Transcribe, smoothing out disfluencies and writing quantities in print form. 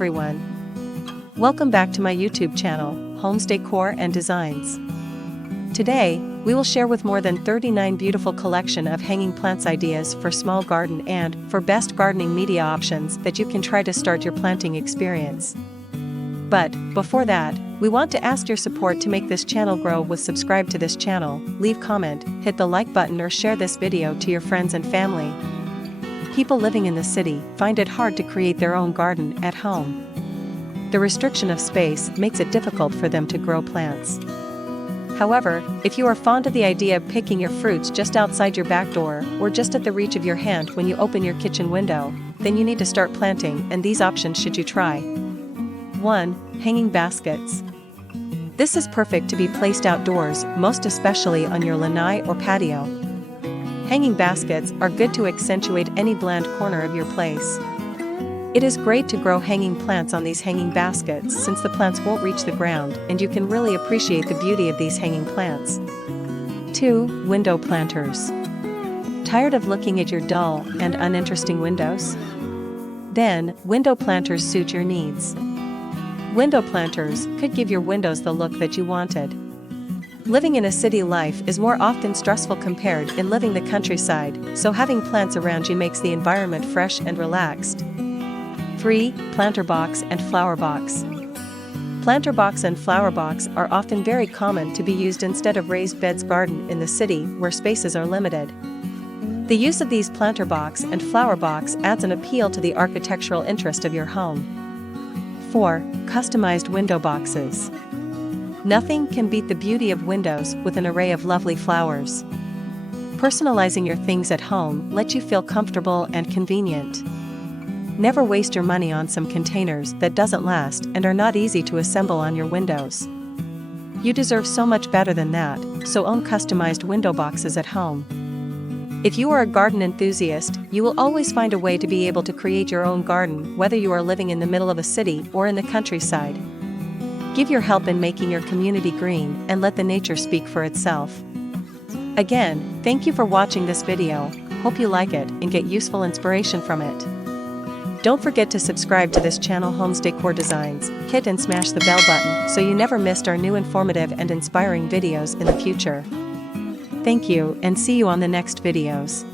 everyone. Welcome back to my YouTube channel, Homes Decor and Designs. Today, we will share with more than 39 beautiful collection of hanging plants ideas for small garden and for best gardening media options that you can try to start your planting experience. But, before that, we want to ask your support to make this channel grow with subscribe to this channel, leave comment, hit the like button or share this video to your friends and family. People living in the city find it hard to create their own garden at home. The restriction of space makes it difficult for them to grow plants. However, if you are fond of the idea of picking your fruits just outside your back door or just at the reach of your hand when you open your kitchen window, then you need to start planting, and these options should you try. 1. Hanging baskets. This is perfect to be placed outdoors, most especially on your lanai or patio. Hanging baskets are good to accentuate any bland corner of your place. It is great to grow hanging plants on these hanging baskets since the plants won't reach the ground and you can really appreciate the beauty of these hanging plants. 2. Window planters. Tired of looking at your dull and uninteresting windows? Then, window planters suit your needs. Window planters could give your windows the look that you wanted. Living in a city life is more often stressful compared in living the countryside, so having plants around you makes the environment fresh and relaxed. 3. Planter box and flower box. Planter box and flower box are often very common to be used instead of raised beds garden in the city where spaces are limited. The use of these planter box and flower box adds an appeal to the architectural interest of your home. 4. Customized window boxes. Nothing can beat the beauty of windows with an array of lovely flowers. Personalizing your things at home lets you feel comfortable and convenient. Never waste your money on some containers that doesn't last and are not easy to assemble on your windows. You deserve so much better than that, so own customized window boxes at home. If you are a garden enthusiast, you will always find a way to be able to create your own garden whether you are living in the middle of a city or in the countryside. Give your help in making your community green and let the nature speak for itself. Again, thank you for watching this video, hope you like it and get useful inspiration from it. Don't forget to subscribe to this channel Homes Decor Designs, hit and smash the bell button so you never missed our new informative and inspiring videos in the future. Thank you and see you on the next videos.